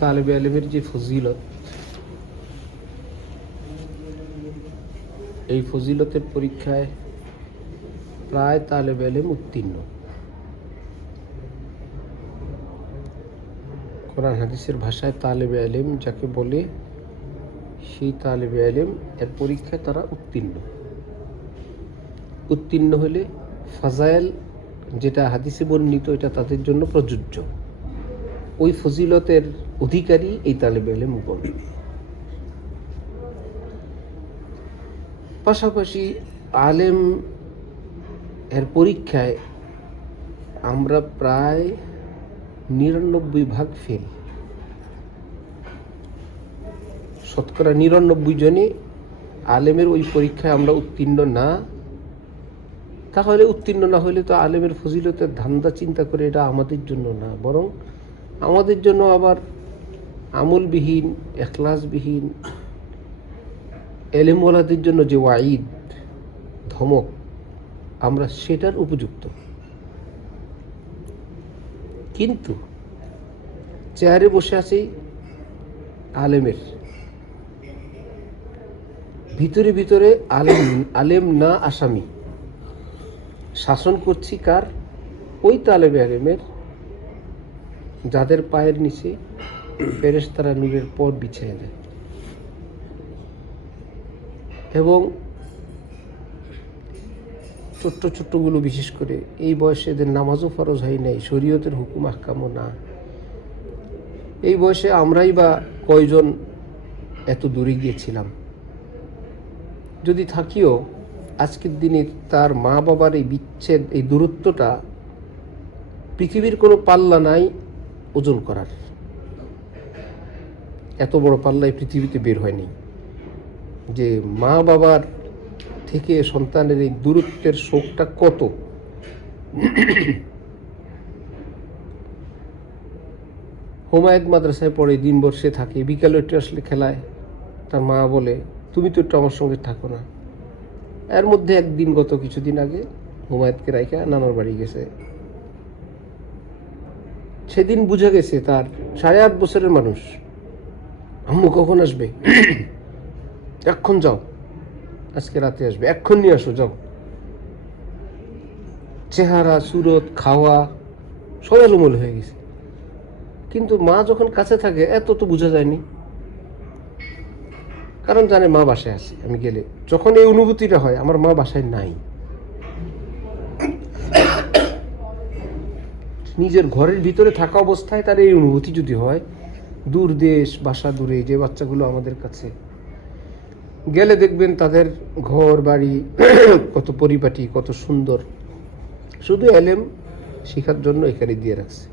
তালেবে ইলমের যে ফজিলত, এই ফজিলতের পরীক্ষায় প্রায় তালেবে ইলম উত্তীর্ণ। কোরআন হাদিসের ভাষায় তালেবে ইলম যাকে বলে, সেই তালেবে ইলম এর পরীক্ষায় তারা উত্তীর্ণ হলে ফাজাইল যেটা হাদিসে বর্ণিত এটা তাদের জন্য প্রযোজ্য। ওই ফজিলতের অধিকারী এই তালেবে ইলম বলে। পাশাপাশি আলেম এর পরীক্ষায় আমরা প্রায় 99% ফেল। শতকরা 99 জনে আলেমের ওই পরীক্ষায় আমরা উত্তীর্ণ না। তাহলে উত্তীর্ণ না হলে তো আলেমের ফজিলতের ধান্দা চিন্তা করে এটা আমাদের জন্য না, বরং আমাদের জন্য আবার আমলবিহীন, এখলাসবিহীন এলেমওয়ালাদের জন্য যে ওয়াইদ, ধমক, আমরা সেটার উপযুক্ত। কিন্তু চেয়ারে বসে আছি আলেমের, ভিতরে ভিতরে আলেম না আসামি। শাসন করছি কার? ওই তালেবে ইলমের যাদের পায়ের নিচে ফেরেশতারা নূরের পথ বিছিয়ে দেয়। এবং ছোট্টগুলো বিশেষ করে এই বয়সে এদের নামাজও ফরজ হয় নাই, শরীয়তের হুকুম আহকামও না। এই বয়সে আমরাই বা কয়জন এত দূরে গিয়েছিলাম? যদি থাকিও আজকের দিনে তার মা বাবার এই বিচ্ছেদ, এই দূরত্বটা পৃথিবীর কোনো পাল্লা নাই ওজন করার। এত বড় পাল্লায় পৃথিবীতে বের হয়নি যে মা বাবার থেকে সন্তানের এই দূরত্বের শোকটা কত। হুমায়ুন মাদ্রাসায় পড়ে, দিনভর সে থাকে, বিকালে একটু আসলে খেলায়। তার মা বলে, তুমি তো একটু আমার সঙ্গে থাকো না। এর মধ্যে একদিন গত কিছুদিন আগে হুমায়ুনকে রাইখা নানার বাড়ি গেছে। সেদিন বুঝে গেছে তার 8.5 বছরের মানুষ, আম্মু কখন আসবে? এক্ষণ যাও, আজকে রাতে আসবে, এক্ষণ নিয়ে আসো, যাও। চেহারা, সুরত, খাওয়া সব এলোমেলো হয়ে গেছে। কিন্তু মা যখন কাছে থাকে এত তো বোঝা যায়নি, কারণ জানে মা বাসায় আছে। আমি গেলে যখন এই অনুভূতিটা হয়, আমার মা বাসায় নাই। নিজের ঘরের ভিতরে থাকা অবস্থায় তার এই অনুভূতি যদি হয়, দূর দেশ, বাসা দূরে যে বাচ্চাগুলো আমাদের কাছে, গেলে দেখবেন তাদের ঘর বাড়ি কত পরিপাটি, কত সুন্দর। শুধু এলেম শিখার জন্য এখানে দিয়ে রাখছে।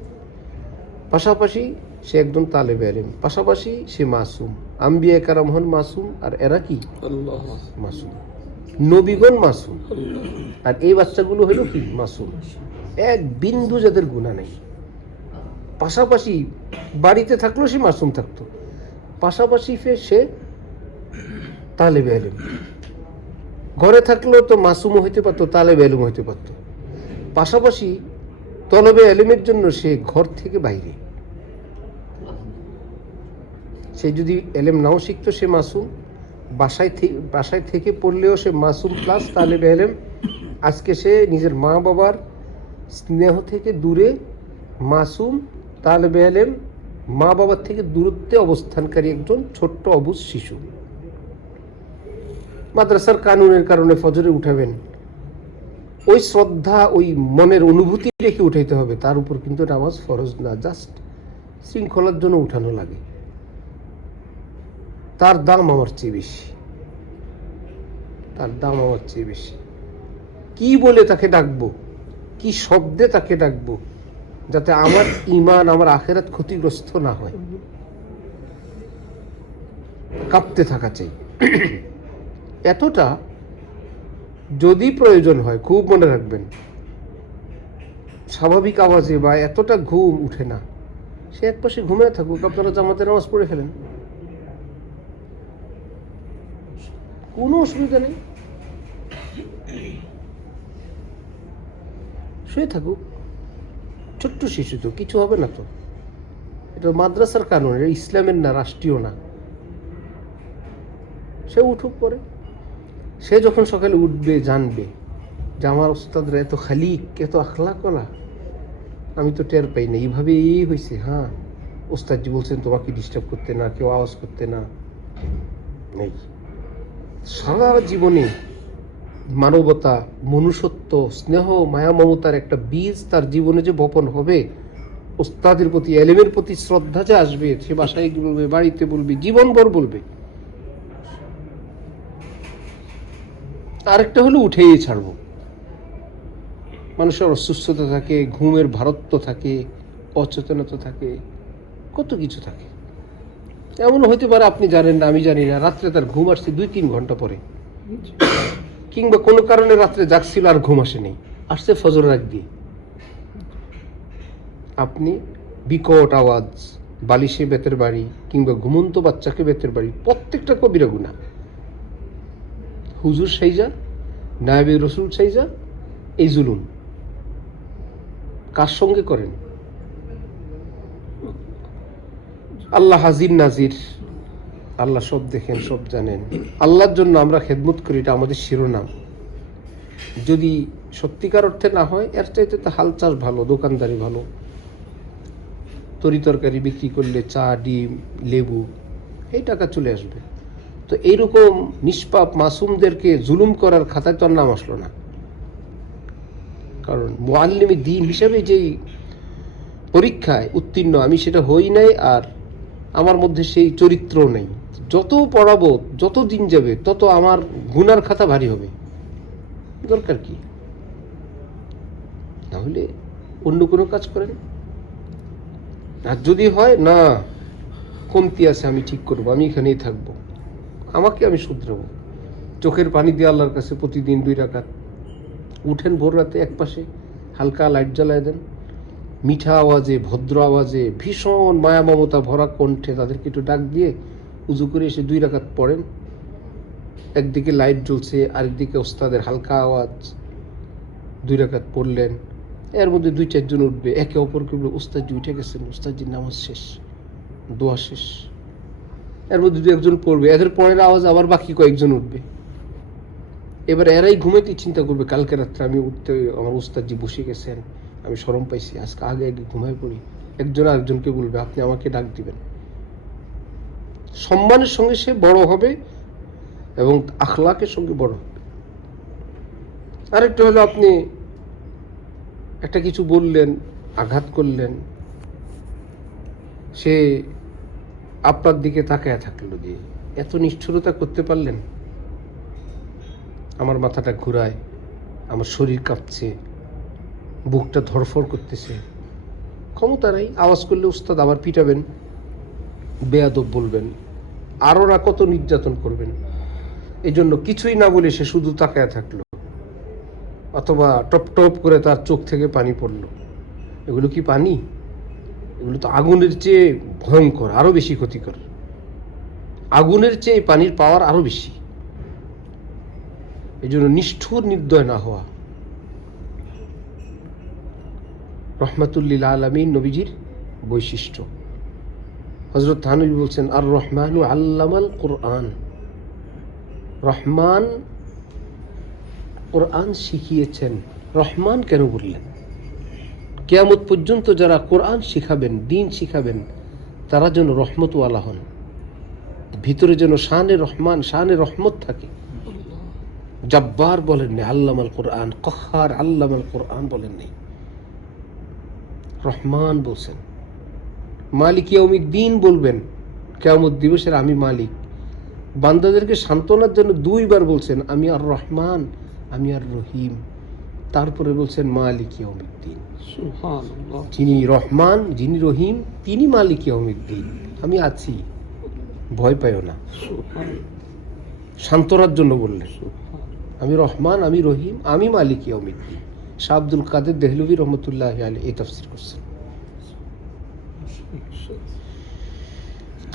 পাশাপাশি সে একজন তালেবে ইলম, পাশাপাশি সে মাসুম। আম্বিয়া কারাম হন মাসুম, আর এরা কি মাসুম, নবীগণ মাসুম। আর এই বাচ্চাগুলো হলো কি মাসুম, এক বিন্দু যাদের গুনাহ নেই। পাশাপাশি বাড়িতে থাকলেও সে মাসুম থাকতো, পাশাপাশি সে তালেবে ইলম। ঘরে থাকলেও তো মাসুমও হইতে পারতো, তালেবে ইলম হইতে পারতো। পাশাপাশি তলবে ইলমের জন্য সে ঘর থেকে বাইরে। সে যদি ইলম নাও শিখতো সে মাসুম, বাসায় থেকে পড়লেও সে মাসুম প্লাস তালেবে ইলম। আজকে সে নিজের মা বাবার স্নেহ থেকে দূরে মাসুম, তালেবে ইলম, মা বাবার থেকে দূরত্বে অবস্থানকারী একজন ছোট্ট অবুঝ শিশু। মাদ্রাসার কানুনের কারণে ফজরে উঠাবেন, ওই শ্রদ্ধা, ওই মনের অনুভূতি রেখে উঠাইতে হবে। তার উপর কিন্তু নামাজ ফরজ না, জাস্ট শৃঙ্খলার জন্য উঠানো লাগে। তার দাম আমার চেয়ে বেশি, তার দাম আমার চেয়ে বেশি। কি বলে তাকে ডাকবো, কি শব্দে তাকে ডাকবো, যাতে আমার ঈমান, আমার আখিরাত ক্ষতিগ্রস্ত না হয়। কাঁপতে থাকা চাই এতটা। যদি প্রয়োজন হয়, খুব মনে রাখবেন, স্বাভাবিক আওয়াজে বা এতটা ঘুম উঠে না, সে এক পাশে ঘুমিয়ে থাকুক, আপনারা জামাতের নামাজ পড়ে ফেলেন, কোনো অসুবিধা নেই। শুয়ে থাকুক, ছোট্ট শিশু তো, কিছু হবে না তো। এটা মাদ্রাসার কানুন, এটা ইসলামের না, রাষ্ট্রীয় না। সে উঠুক পরে, সে যখন সকালে উঠবে জানবে যে আমার ওস্তাদরা এত খালিক, এত আখলাকওয়ালা, আমি তো টের পাই না, এইভাবে এই হয়েছে। হ্যাঁ, ওস্তাদজি বলছেন তোমাকে ডিস্টার্ব করতে না, কেউ আওয়াজ করতে না। নেই, সারা জীবনে মানবতা, মনুষ্যত্ব, স্নেহ, মায়া, মমতার একটা বীজ তার জীবনে যে বপন হবে, ওস্তাদের প্রতি, এলেমের প্রতি শ্রদ্ধা যে আসবে, সে বাসায় বলবে, বাড়িতে বলবে, জীবনভর বলবে। আরেকটা হলো উঠেই ছাড়বো। মানুষের অসুস্থতা থাকে, ঘুমের ভারত্ব থাকে, অচেতনতা থাকে, কত কিছু থাকে। এমন হইতে পারে আপনি জানেন না, আমি জানি না, রাত্রে তার ঘুম আসছে 2-3 ঘন্টা পরে, কিংবা কোনো কারণে রাত্রে জাগছিল আর ঘুম আসেনি, আসছে ফজর রাত দিয়ে। আপনি বিকট আওয়াজ, বালিশে বেতের বাড়ি, কিংবা ঘুমন্ত বাচ্চাকে বেতের বাড়ি, প্রত্যেকটা কবিরা গুনাহ। হুজুর সাইজা, নায়েবে রসুল সাইজা এই জুলুম কার সঙ্গে করেন? আল্লাহ হাজির নাজির, আল্লাহ সব দেখেন, সব জানেন। আল্লাহর জন্য আমরা খেদমত করি, এটা আমাদের শিরোনাম। যদি সত্যিকার অর্থে না হয়, এর চাইতে তো হাল চাষ ভালো, দোকানদারি ভালো, তরি তরকারি বিক্রি করলে চা, ডিম, লেবু, এই টাকা চলে আসবে। তো এইরকম নিষ্পাপ মাসুমদেরকে জুলুম করার খাতায় তো আর নাম আসলো না। কারণ মুআল্লিমে দ্বীন হিসেবে যেই পরীক্ষায় উত্তীর্ণ আমি, সেটা হই নাই, আর আমার মধ্যে সেই চরিত্র নেই। যত পড়াবো, যত দিন যাবে, তত আমার গুনার খাতা ভারী হবে। দরকার কি? তাহলে অন্য কোনো কাজ করেন। আর যদি হয় না, কমতি আছে, আমি ঠিক করবো, আমি এখানেই থাকবো, আমাকে আমি শুধরাবো, চোখের পানি দিয়ে আল্লাহর কাছে প্রতিদিন 2 রাকাত উঠেন, ভোর রাতে এক পাশে হালকা লাইট জ্বালায় দেন, মিঠা আওয়াজে, ভদ্র আওয়াজে, ভীষণ মায়া মমতা ভরা কণ্ঠে তাদেরকে একটু ডাক দিয়ে উজু করে এসে 2 রাকাত পড়েন। একদিকে লাইট জ্বলছে, আরেকদিকে ওস্তাদের হালকা আওয়াজ, 2 রাকাত পড়লেন। এর মধ্যে 2-4 জন উঠবে, একে অপরকে বলবে, ওস্তাদজি উঠে গেছেন, ওস্তাদজির নামাজ শেষ, দোয়া শেষ। এর মধ্যে 2-1 জন পড়বে, এদের পরের আওয়াজ আবার বাকি কয়েকজন উঠবে। এবার এরাই ঘুমাইতে চিন্তা করবে, কালকে রাত্রে আমি উঠতে, আমার ওস্তাদজি বসে গেছেন, আমি শরম পাইছি, আজকে আগে আগে ঘুমাই পড়ি। একজন আরেকজনকে বলবে, আপনি আমাকে ডাক দিবেন। সম্মানের সঙ্গে সে বড় হবে এবং আখলাকের সঙ্গে বড় হবে। আরেকটা হলো, আপনি একটা কিছু বললেন, আঘাত করলেন, সে আপনার দিকে তাকায় থাকলো, যে এত নিষ্ঠুরতা করতে পারলেন। আমার মাথাটা ঘুরায়, আমার শরীর কাঁপছে, বুকটা ধরফর করতেছে, ক্ষমতা নেই। আওয়াজ করলে উস্তাদ আবার পিটাবেন, বেয়াদব বলবেন, আরও না কত নির্যাতন করবেন। এই জন্য কিছুই না বলে সে শুধু তাকায় থাকলো, অথবা টপ টপ করে তার চোখ থেকে পানি পড়লো। এগুলো কি পানি? এগুলো তো আগুনের চেয়ে ভয়ঙ্কর, আরো বেশি ক্ষতিকর। আগুনের চেয়ে পানির পাওয়ার আরো বেশি। এই জন্য নিষ্ঠুর, নির্দয় না হওয়া রহমাতুল্লিল আলামিন নবীজির বৈশিষ্ট্য। হযরত থানবী বলছেন, আর রহমানু আল্লামাল কোরআন, রহমান কোরআন শিখিয়েছেন। রহমান কেন বললেন? কিয়ামত পর্যন্ত যারা কোরআন শিখাবেন, দ্বীন শিখাবেন, তারা যেন রহমতওয়ালা হন, ভিতরে যেন শানে রহমান, শানে রহমত থাকে। জব্বার বলেন নেই, আল্লামাল কোরআন, কহার আল্লামাল কোরআন বলেন নেই, রহমান বলছেন। মালিক ইয়াউমিদ্দিন বলবেন, কিয়ামত দিবসের আমি মালিক। বান্দাদেরকে সান্ত্বনার জন্য 2 বার বলছেন, আমি আর রহমান, আমি আর রহিম। তারপরে বলছেন মালিক ইয়াউমিদ্দিন। সুবহানাল্লাহ। যিনি রহমান, যিনি রহিম, তিনি মালিক ইয়াউমিদ্দিন। আমি আছি, ভয় পাইও না। সান্ত্বনার জন্য বললেন, আমি রহমান, আমি রহিম, আমি মালিক ইয়াউমিদ্দিন। শাহ আব্দুল কাদের দেহলভী রহমতুল্লাহি আলাইহি এই তাফসীর করছেন।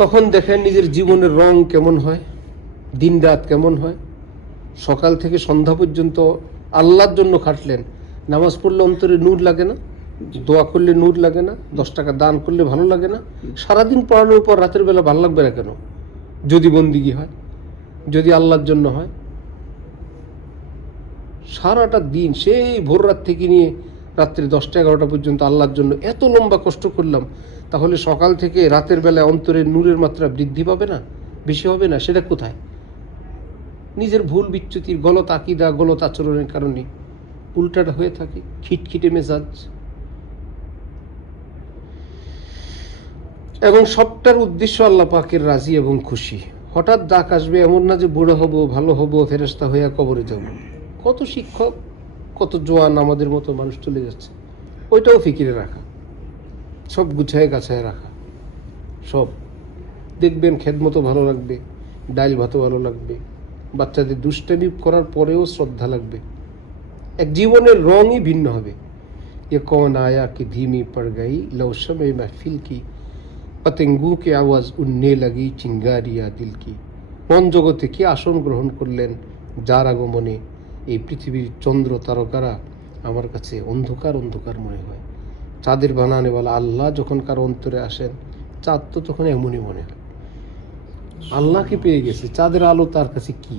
তখন দেখেন নিজের জীবনের রং কেমন হয়, দিন রাত কেমন হয়। সকাল থেকে সন্ধ্যা পর্যন্ত আল্লাহর জন্য খাটলেন, নামাজ পড়লে অন্তরে নূর লাগে না? দোয়া করলে নূর লাগে না? 10 টাকা দান করলে ভালো লাগে না? সারাদিন পড়ানোর পর রাতের বেলা ভালো লাগবে না কেন? যদি বন্দিগি হয়, যদি আল্লাহর জন্য হয়। সারাটা দিন সেই ভোর রাত থেকে নিয়ে রাত্রি 10টা 11টা পর্যন্ত আল্লাহর জন্য এত লম্বা কষ্ট করলাম, তাহলে সকাল থেকে রাতের বেলায় অন্তরের নূরের মাত্রা বৃদ্ধি পাবে না? বেশি হবে না? সেটা কোথায়? নিজের ভুল বিচ্যুতির, গলত আকিদা, গলত আচরণের কারণে উল্টাটা হয়ে থাকে, খিটখিটে মেজাজ। এবং সবটার উদ্দেশ্য আল্লাহ পাকের রাজি এবং খুশি। হঠাৎ ডাক আসবে, এমন না যে বুড়ো হব, ভালো হব, ফেরেশতা হইয়া কবরে যাব। কত শিক্ষক, কত জোয়ান আমাদের মতো মানুষ চলে যাচ্ছে, ওইটাও ফিকিরে রাখা, সব গুছায় গাছায় রাখা। সব দেখবেন খেদমতো ভালো লাগবে, ডাইল ভাতও ভালো লাগবে, বাচ্চাদের দুষ্টামি করার পরেও শ্রদ্ধা লাগবে। এক জীবনের রঙই ভিন্ন হবে। ये कौन आया कि धीमी पड़ गई लौशमे महफिल की पतंगों की आवाज़ उड़ने लगी चिंगारिया दिल की। মন জগতে কি আসন গ্রহণ করলেন যার আগমনে এই পৃথিবীর চন্দ্র তারকারা আমার কাছে অন্ধকার অন্ধকার মনে হয়। চাঁদের বানানে বলা আল্লাহ যখন কার অন্তরে আসেন, চাঁদ তো তখন এমনই মনে হয়। আল্লাহকে পেয়ে গেছে, চাঁদের আলো তার কাছে কি?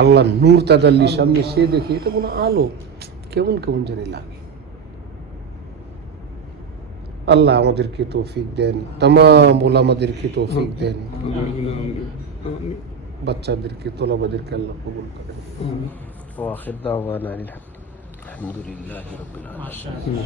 আল্লাহ নূর তাদাল্লির সামনে সে দেখে এটা কোনো আলো, কেমন কেমন জানি লাগে। আল্লাহ আমাদেরকে তৌফিক দেন, तमाम ওলামাদেরকে তৌফিক দেন, বাচ্চাদেরকে, তোলাবাদেরকে আল্লাহ কবুল করেন। ওয়া আখির দাওয়ানা আলহামদুলিল্লাহি রাব্বিল আলামিন।